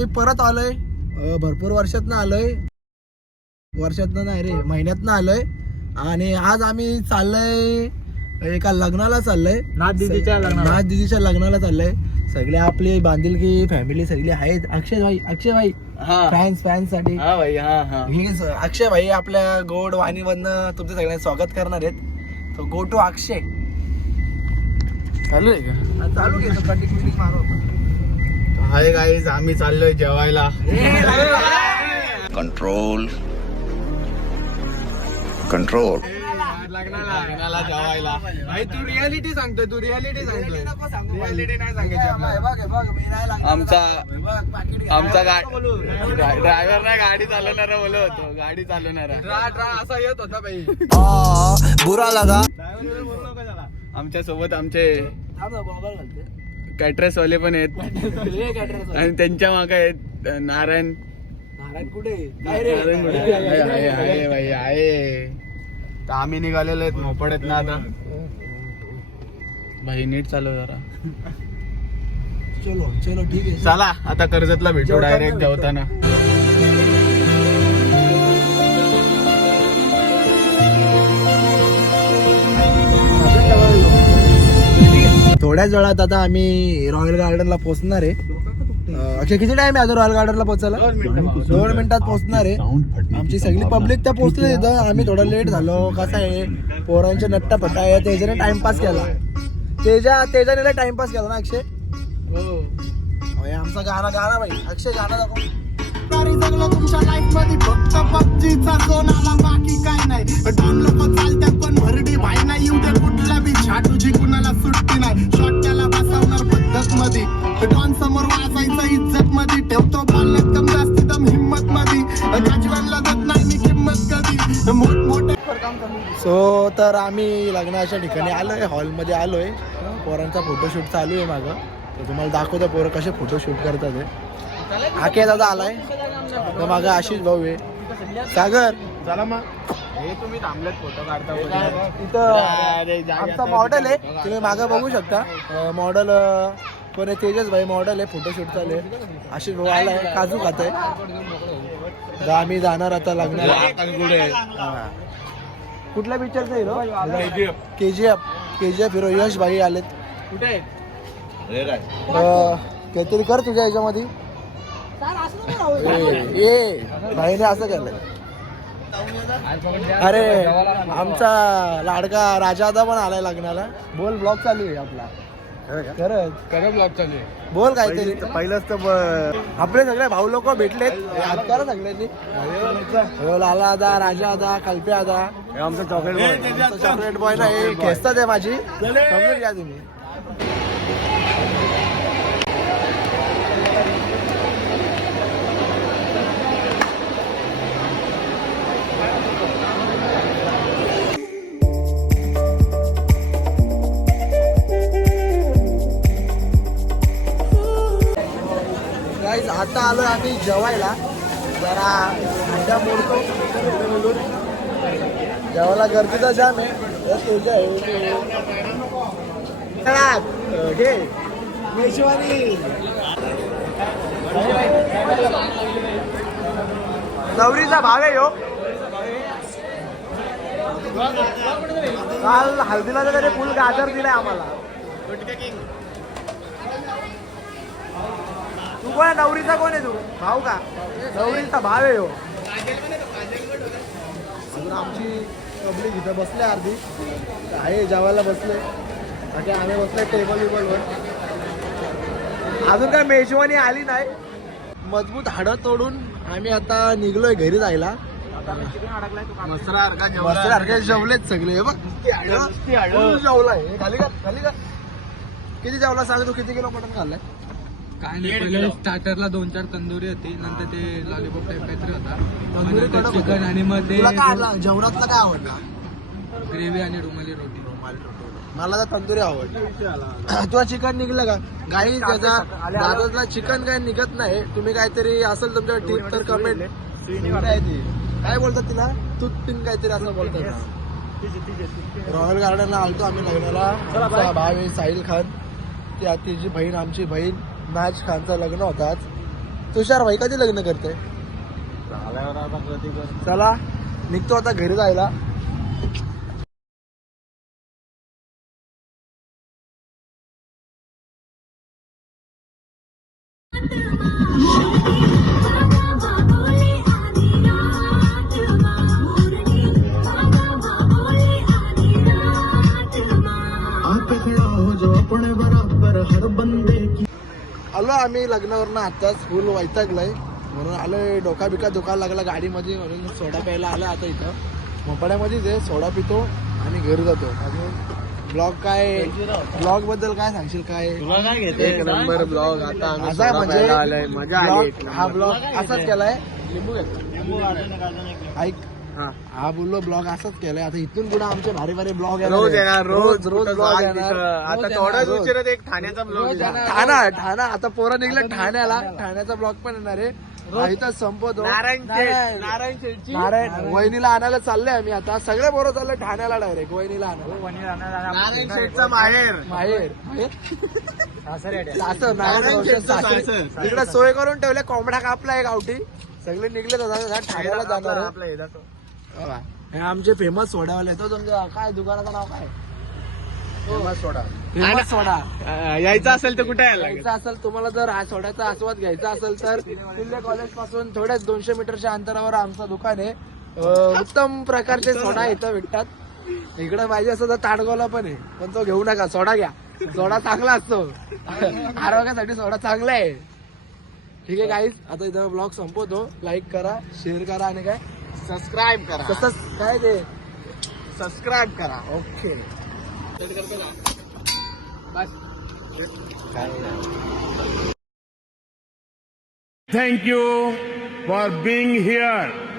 आम्ही परत आलोय, भरपूर वर्षातनं आलोय, वर्षातनं नाही रे महिन्यातनं आलोय. आणि आज आम्ही चाललोय एका लग्नाला चाललोय, नाथ दिदीच्या लग्नाला चाललोय. सगळे आपली बांधिलकी फॅमिली सगळी आहेत. अक्षय भाई फॅन्स साठी अक्षय भाई आपल्या गोड वाणीमधनं तुमचं सगळ्यांचं स्वागत करणार आहेत. तो गो टू अक्षय चालू आहे का? चालू घेतो कंटिन्यू मारो. हाय गाईज, आम्ही चाललोय जेवायला. कंट्रोल लग्नाला जेवायला. भाई तू रियालिटी सांगतोय, रियालिटी नाही सांगायची. आमचा ड्रायव्हर नाही गाडी चालवणारा बोलत होतो, गाडी चालवणारा असा येत होता भाई. बुरा लगा. आमच्या सोबत आमचे कॅटरस वाले पण आहेत आणि त्यांच्या मागे आहेत नारायण कुठे आहे. तर आम्ही निघालेलो आहेत मोपड आहेत ना आता. भाई नीट चालव जरा. चलो ठीक आहे. चला आता कर्जतला भेटू डायरेक्ट जेवताना. थोड्याच वेळात आता आम्ही रॉयल गार्डनला पोहोचणार आहे. अक्षय किती टाइम आहे आता रॉयल गार्डनला पोहोचायला? 2 मिनिटात पोहोचणार आहे. आमची सगळी पब्लिक तर पोहोचली तिथं. आम्ही थोडं लेट झालो. कसं आहे, पोरांचे नट्टा पट्टा आहे, तेजाने टाइमपास केला. तेजाने टाइमपास केला ना अक्षय? आमचा गाणं भाई. अक्षय गाणं दाखव. तुमच्या लाईफ मध्ये फक्त पबजीचा झोन आला, बाकी काय नाही. डॉन लोक चालतात पण भरडी भाई नाही. येऊ दे कुठला बी छा, तुझी कुणाला सुट्टी नाही. शॉट त्याला बसवणार पद्धत मध्ये. डॉन समोर वाजायचं इज्जत मध्ये. ठेवतो बोलण्यात कम जास्ती दम हिम्मत मध्ये. गाजवानला देत नाही मी किंमत कधी. मोठमोठे सो तर आम्ही लग्नाच्या ठिकाणी आलोय, हॉलमध्ये आलोय. पोरांचा फोटोशूट चालू आहे मागं. तर तुम्हाला दाखवतो पोरं कसे फोटोशूट करतात ते. आके दादा आलाय, तर मागं आशिष भाऊ आहे. सागर चला मग हे तुम्ही थांबलेत फोटो काढता. इथं आमचा मॉडेल आहे, तुम्ही मागं बघू शकता. मॉडेल कोण आहे? तेजस भाई मॉडेल आहे. फोटोशूट चालू आहे. आशिष भाऊ आलाय, काजू खात आहे. आम्ही जाणार आता लग्नाला. कुठल्या पिक्चरचा हिरो? KGF हिरो यश भाई आलेत. कुठे काहीतरी कर तुझ्या ह्याच्यामध्ये. भाईने असं केलंय. अरे आमचा लाडका राजादा पण आलाय लग्नाला. बोल, ब्लॉग चालू आहे आपला. खरंच ब्लॉग चालू आहे. बोल काहीतरी. पहिलंच तर आपले सगळे भाऊ लोक भेटलेत. याद करा सगळ्यांनी. लाला दादा, राजा दादा, कल्प्या दादा. आमचा चॉकलेट बॉय ना, हे खेचतात आहे माझी. समजून घ्या तुम्ही. आता आलोय आम्ही जेवायला. जरा अंडा मोडतो जेवायला. गर्दीचा जाम आहे. तुझ्या घे मेशवानी. नवरीचा भाव आहे. काल हळदीला तरी फुल गाजर दिलाय आम्हाला. तू कोण? नवरीचा कोण आहे? तू भाऊ का? नवरीचा भाव आहे. अजून आमची पब्लिक इथं बसले, अर्धी आहे जेवायला बसले. बाकी आम्ही बसले टेबलवर. अजून काय मेजवानी आली नाही. मजबूत हाडं तोडून आम्ही आता निघलोय घरी जायला. मसरासारखा जेवलेत सगळे. बघ जेवलाय. खाली का किती जेवला सांग तू? किती किलो मटण खाल्लंय? काय नाही, पहिले स्टार्टरला 2-4 तंदुरी होती, नंतर ते लॉलीपॉप टाइप काहीतरी होता, चिकन आणि मग ते जेवणातला काय आवडला? ग्रेव्ही आणि रुमाली रोटी. मला तर तंदुरी आवडली. तुला चिकन निघलं का? काही त्याचा दादाला चिकन काही निघत नाही. तुम्ही काहीतरी असेल तुमच्या टीप तर कमेंट. काय बोलतात तिला? टूथपिन काहीतरी असं बोलतात. रॉयल गार्डनला आलतो आम्ही लग्नाला. भाव साहिल खान, ती तिची बहीण, आमची बहीण नाज खानचं लग्न होतं आज. तुषार भाई कधी लग्न करते? चला निघतो आता घरी जायला. आलो आम्ही लग्नावरनं आताच फुल वैतागलाय म्हणून आलोय. डोका बिका दुखायला लागला गाडीमध्ये म्हणून सोडा प्यायला आला. आता इथं मोपाड्यामध्येच आहे. सोडा पितो आणि घरी जातो. अजून ब्लॉग बद्दल काय सांगशील? काय एक नंबर ब्लॉग. आता आम्ही असा आहे सोडा म्हणजे प्यायला आलोय. मजा आली. हा ब्लॉग असाच केलाय. लिंबू ऐक हा बोललो ब्लॉग असाच केलाय. आता इथून पुढे आमचे भारी भारी ब्लॉग रोज येणार. रोज ब्लॉग येणार. आता थोड्याच उशिरात एक ठाण्याचा ब्लॉग. ठाणा आता पोरं निघलं ठाण्याला. ठाण्याचा ब्लॉग पण येणार आहे. इथं संपवतो. नारायण वहिनीला आणायला चाललंय आम्ही. आता सगळे पोरं चाललंय ठाण्याला डायरेक्ट वहिनीला आणायला. नारायण शेठचा माहेर. तिकडे सोय करून ठेवले. कोंबडा कापलाय गावठी. सगळे निघले ठाण्याला जाणार आहे. हे आमचे फेमस सोडावाले. तो तुमच्या काय दुकानाचं नाव काय? फेमस सोडा. यायचं असेल तर कुठे यायला घ्यायचा असेल तुम्हाला, जर हा सोड्याचा आस्वाद घ्यायचा असेल तर किल्ले कॉलेज पासून थोड्याच 200 मीटरच्या अंतरावर आमचं दुकान आहे. उत्तम प्रकारचे सोडा इथं भेटतात. इकडे पाहिजे असं तर ताडगावला पण आहे, पण तो घेऊ नका. सोडा घ्या. सोडा चांगला असतो. आरोग्यासाठी सोडा चांगला आहे. ठीक आहे गाईज, आता इथं ब्लॉग संपवतो. लाईक करा, शेअर करा आणि काय सबस्क्राईब करा. तसंच काय ते सबस्क्राईब करा. Okay. Thank you for being here.